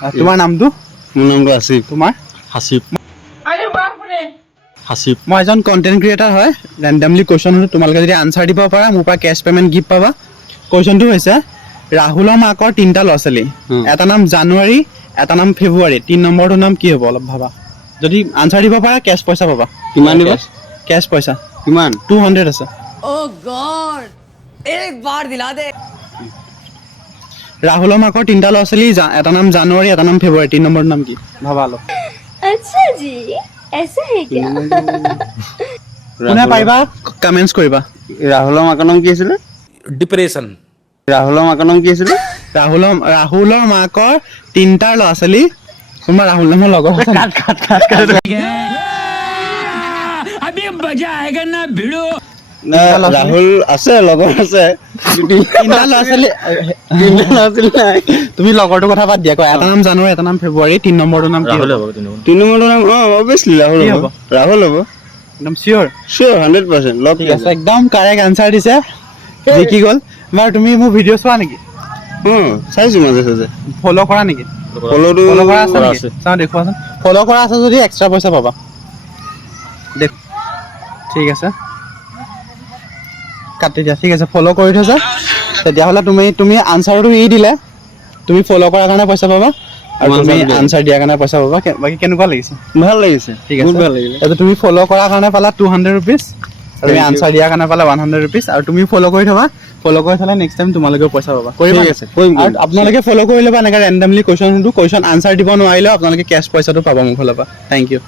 তোমাৰ নামটো? মোৰ নামটো আসিফ। তোমাৰ? হাসিব। হাসিব। মই এজন কণ্টেণ্ট ক্ৰিয়েটাৰ হয়। ৰেণ্ডমলি কুৱেশ্যন সুধো, তোমালোকে যদি আনচাৰ দিব পাৰা মোৰ পৰা কেছ পে'মেণ্ট গিফ্ট পাবা। কুৱেশ্যনটো হৈছে ৰাহুলৰ মাকৰ 3টা ল'ৰা ছোৱালী, এটা নাম জানুৱাৰী, এটা নাম ফেব্ৰুৱাৰী, 3 নম্বৰটোৰ নাম কি হ'ব অলপ ভাবা। যদি আনচাৰ দিব পাৰা কেছ পইচা পাবা। কিমান দিব? কেছ পইচা কিমান? 200 আছে। ओह गॉड एक बार दिला दे। ৰাহুলৰ মাকৰ 3টা ল'ৰা ছোৱালী, এটা নাম জানুৱাৰী, এটা নাম ফেব্ৰুৱাৰী, 3 নম্বৰৰ নাম কি ভাবা অলপ। अच्छा जी ऐसा है क्या? কোনে পাৰিবা কমেণ্টছ কৰিবা। ৰাহুলৰ মাকৰ নাম কি আছিলে? डिप्रेशन ৰাহুলৰ মাকৰ নাম কি আছিলে? ৰাহুলৰ মাকৰ 3টা ল'ৰা ছোৱালী, তোমাৰ ৰাহুল নামৰ লগৰ আছে নেকি? अभी मजा आएगा ना भिड़ो। না, ৰাহুল আছে, লগৰ আছে। 3টা ল'ৰা ছোৱালী তিনিটা ল'ৰা ছোৱালী নাই। তুমি লগৰটোৰ কথা বাদ দিয়া, এটা নাম জানুৱাৰী, এটা নাম ফেব্ৰুৱাৰী, 3 নম্বৰটোৰ নাম কি হ'ব? তিনি নম্বৰটোৰ নাম অবভিয়াছলি ৰাহুল কি হ'ব। হ'ব? ৰাহুল হ'ব। একদম চিয়'ৰ? চিয়'ৰ 100%। লগ ঠিক আছে, একদম কাৰেক্ট আনচাৰ দিছে, জিকি গ'ল। বাৰু তুমি মোৰ ভিডিঅ' চোৱা নেকি? চাইছো মাজে চাজে। ফ'ল' কৰা নেকি? ফ'ল'টো ফ'ল' কৰা আছে কৰা নেকি? চাওঁ দেখুৱাচোন। ফ'ল' কৰা আছে যদি এক্সট্ৰা পইচা পাবা। দেখ, ঠিক আছে, কাটি দিয়া। ঠিক আছে, ফ'ল' কৰি থৈছা, তেতিয়াহ'লে তুমি আনচাৰটো দিলে তুমি ফ'ল' কৰাৰ কাৰণে পইচা পাবা, আৰু তুমি আনচাৰ দিয়াৰ কাৰণে পইচা পাবা। বাকী কেনেকুৱা লাগিছে? ভাল লাগিছে, ঠিক বহুত আছে, ভাল লাগিলে। তাৰপিছত তুমি ফ'ল' কৰাৰ কাৰণে পালা 200 ৰুপিজ, আৰু তুমি আনচাৰ দিয়াৰ কাৰণে পালা 100 ৰুপিজ, আৰু তুমি ফ'ল' কৰি থবা। ফ'ল' কৰি থ'লে নেক্সট টাইম তোমালোকেও পইচা পাবা। কৰিবা? ঠিক আছে, কৰিম। আৰু আপোনালোকে ফ'ল' কৰি ল'বা, এনেকৈ ৰেণ্ডমলি কুৱেশ্যন সুধো, কুৱেশ্যন আনচাৰ দিব নোৱাৰিলেও আপোনালোকে কেছ পইচাটো পাব মোৰ ফালৰ পৰা। Thank U.